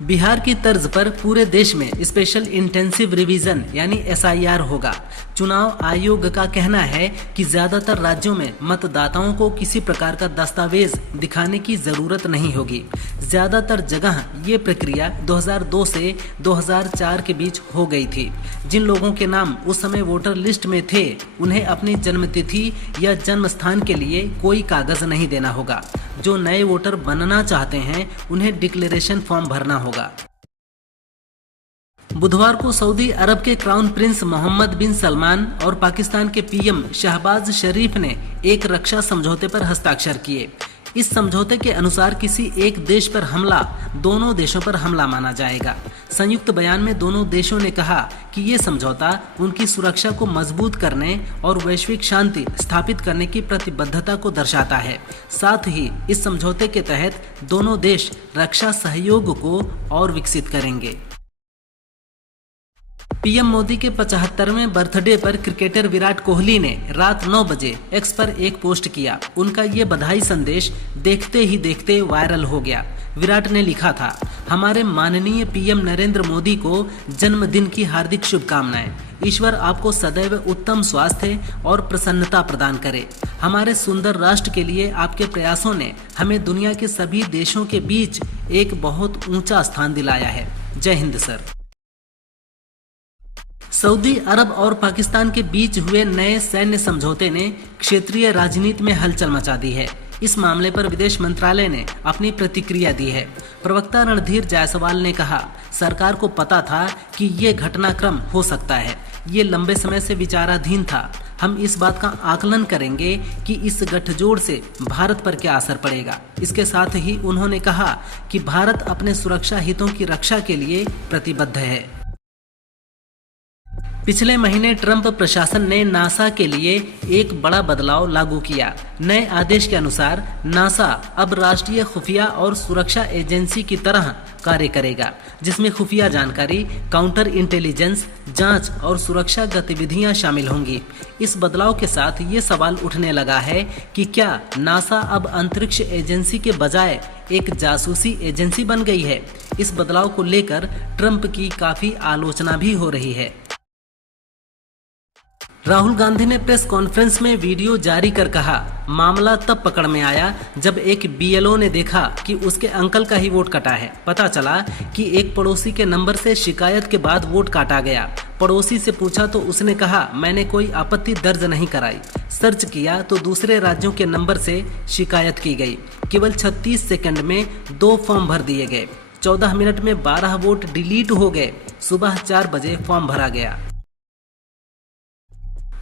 बिहार की तर्ज पर पूरे देश में स्पेशल इंटेंसिव रिवीजन यानी SIR होगा। चुनाव आयोग का कहना है कि ज्यादातर राज्यों में मतदाताओं को किसी प्रकार का दस्तावेज दिखाने की जरूरत नहीं होगी। ज्यादातर जगह ये प्रक्रिया 2002 से 2004 के बीच हो गई थी। जिन लोगों के नाम उस समय वोटर लिस्ट में थे उन्हें अपनी जन्मतिथि या जन्म स्थान के लिए कोई कागज नहीं देना होगा। जो नए वोटर बनना चाहते हैं उन्हें डिक्लेरेशन फॉर्म भरना होगा। बुधवार को सऊदी अरब के क्राउन प्रिंस मोहम्मद बिन सलमान और पाकिस्तान के PM शहबाज शरीफ ने एक रक्षा समझौते पर हस्ताक्षर किए। इस समझौते के अनुसार किसी एक देश पर हमला दोनों देशों पर हमला माना जाएगा। संयुक्त बयान में दोनों देशों ने कहा कि ये समझौता उनकी सुरक्षा को मजबूत करने और वैश्विक शांति स्थापित करने की प्रतिबद्धता को दर्शाता है। साथ ही इस समझौते के तहत दोनों देश रक्षा सहयोग को और विकसित करेंगे। PM मोदी के 75वें बर्थडे पर क्रिकेटर विराट कोहली ने रात 9 बजे X पर एक पोस्ट किया। उनका ये बधाई संदेश देखते ही देखते वायरल हो गया। विराट ने लिखा था, हमारे माननीय PM नरेंद्र मोदी को जन्मदिन की हार्दिक शुभकामनाएं। ईश्वर आपको सदैव उत्तम स्वास्थ्य और प्रसन्नता प्रदान करे। हमारे सुंदर राष्ट्र के लिए आपके प्रयासों ने हमें दुनिया के सभी देशों के बीच एक बहुत ऊंचा स्थान दिलाया है। जय हिंद सर। सऊदी अरब और पाकिस्तान के बीच हुए नए सैन्य समझौते ने क्षेत्रीय राजनीति में हलचल मचा दी है। इस मामले पर विदेश मंत्रालय ने अपनी प्रतिक्रिया दी है। प्रवक्ता रणधीर जायसवाल ने कहा, सरकार को पता था कि ये घटनाक्रम हो सकता है। ये लंबे समय से विचाराधीन था। हम इस बात का आकलन करेंगे कि इस गठजोड़ से भारत पर क्या असर पड़ेगा। इसके साथ ही उन्होंने कहा कि भारत अपने सुरक्षा हितों की रक्षा के लिए प्रतिबद्ध है। पिछले महीने ट्रंप प्रशासन ने नासा के लिए एक बड़ा बदलाव लागू किया। नए आदेश के अनुसार नासा अब राष्ट्रीय खुफिया और सुरक्षा एजेंसी की तरह कार्य करेगा, जिसमें खुफिया जानकारी, काउंटर इंटेलिजेंस, जांच और सुरक्षा गतिविधियां शामिल होंगी। इस बदलाव के साथ ये सवाल उठने लगा है कि क्या नासा अब अंतरिक्ष एजेंसी के बजाय एक जासूसी एजेंसी बन गई है। इस बदलाव को लेकर ट्रंप की काफी आलोचना भी हो रही है। राहुल गांधी ने प्रेस कॉन्फ्रेंस में वीडियो जारी कर कहा, मामला तब पकड़ में आया जब एक BLO ने देखा कि उसके अंकल का ही वोट कटा है। पता चला कि एक पड़ोसी के नंबर से शिकायत के बाद वोट काटा गया। पड़ोसी से पूछा तो उसने कहा, मैंने कोई आपत्ति दर्ज नहीं कराई। सर्च किया तो दूसरे राज्यों के नंबर से शिकायत की गई। केवल 36 सेकंड में 2 फॉर्म भर दिए गए। 14 मिनट में 12 वोट डिलीट हो गए। सुबह 4 बजे फॉर्म भरा गया।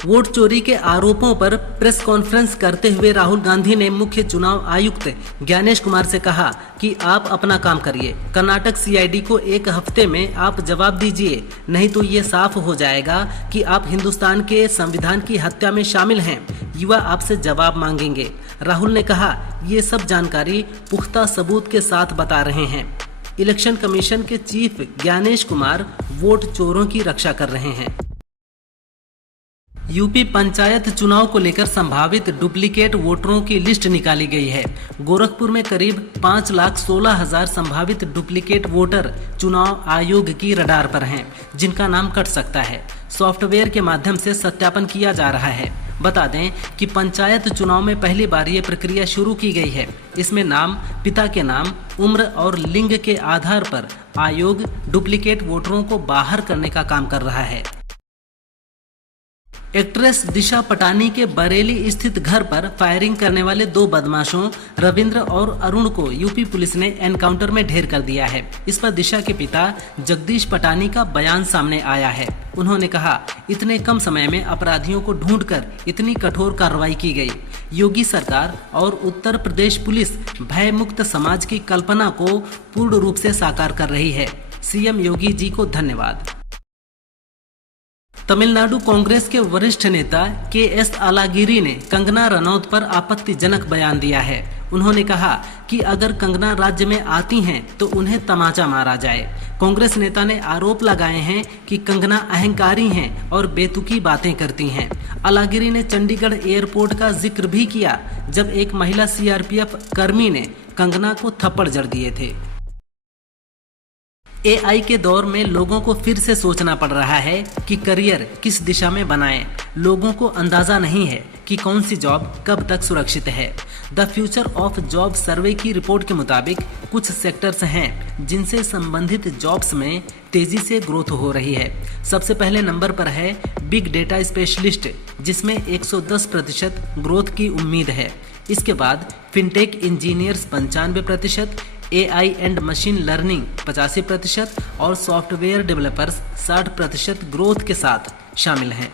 वोट चोरी के आरोपों पर प्रेस कॉन्फ्रेंस करते हुए राहुल गांधी ने मुख्य चुनाव आयुक्त ज्ञानेश कुमार से कहा कि आप अपना काम करिए। कर्नाटक CID को 1 हफ्ते में आप जवाब दीजिए, नहीं तो ये साफ हो जाएगा कि आप हिंदुस्तान के संविधान की हत्या में शामिल हैं। युवा आपसे जवाब मांगेंगे। राहुल ने कहा, ये सब जानकारी पुख्ता सबूत के साथ बता रहे हैं। इलेक्शन कमीशन के चीफ ज्ञानेश कुमार वोट चोरों की रक्षा कर रहे हैं। यूपी पंचायत चुनाव को लेकर संभावित डुप्लीकेट वोटरों की लिस्ट निकाली गई है। गोरखपुर में करीब 5,16,000 संभावित डुप्लीकेट वोटर चुनाव आयोग की रडार पर हैं, जिनका नाम कट सकता है। सॉफ्टवेयर के माध्यम से सत्यापन किया जा रहा है। बता दें कि पंचायत चुनाव में पहली बार ये प्रक्रिया शुरू की गई है। इसमें नाम, पिता के नाम, उम्र और लिंग के आधार पर आयोग डुप्लीकेट वोटरों को बाहर करने का काम कर रहा है। एक्ट्रेस दिशा पटानी के बरेली स्थित घर पर फायरिंग करने वाले 2 बदमाशों रविंद्र और अरुण को यूपी पुलिस ने एनकाउंटर में ढेर कर दिया है। इस पर दिशा के पिता जगदीश पटानी का बयान सामने आया है। उन्होंने कहा, इतने कम समय में अपराधियों को ढूंढकर इतनी कठोर कार्रवाई की गई। योगी सरकार और उत्तर प्रदेश पुलिस भय मुक्त समाज की कल्पना को पूर्ण रूप से साकार कर रही है। CM योगी जी को धन्यवाद। तमिलनाडु कांग्रेस के वरिष्ठ नेता KS अलागिरी ने कंगना रनौत पर आपत्तिजनक बयान दिया है। उन्होंने कहा कि अगर कंगना राज्य में आती हैं तो उन्हें तमाचा मारा जाए। कांग्रेस नेता ने आरोप लगाए हैं कि कंगना अहंकारी हैं और बेतुकी बातें करती हैं। अलागिरी ने चंडीगढ़ एयरपोर्ट का जिक्र भी किया, जब एक महिला CRPF कर्मी ने कंगना को थप्पड़ जड़ दिए थे। एआई के दौर में लोगों को फिर से सोचना पड़ रहा है कि करियर किस दिशा में बनाएं। लोगों को अंदाजा नहीं है कि कौन सी जॉब कब तक सुरक्षित है। द फ्यूचर ऑफ जॉब सर्वे की रिपोर्ट के मुताबिक कुछ सेक्टर्स हैं जिनसे संबंधित जॉब्स में तेजी से ग्रोथ हो रही है। सबसे पहले नंबर पर है बिग डेटा स्पेशलिस्ट, जिसमें 110% ग्रोथ की उम्मीद है। इसके बाद fintech engineers 95%, AI and machine learning 85% और सॉफ्टवेयर डेवलपर्स 60% ग्रोथ के साथ शामिल हैं।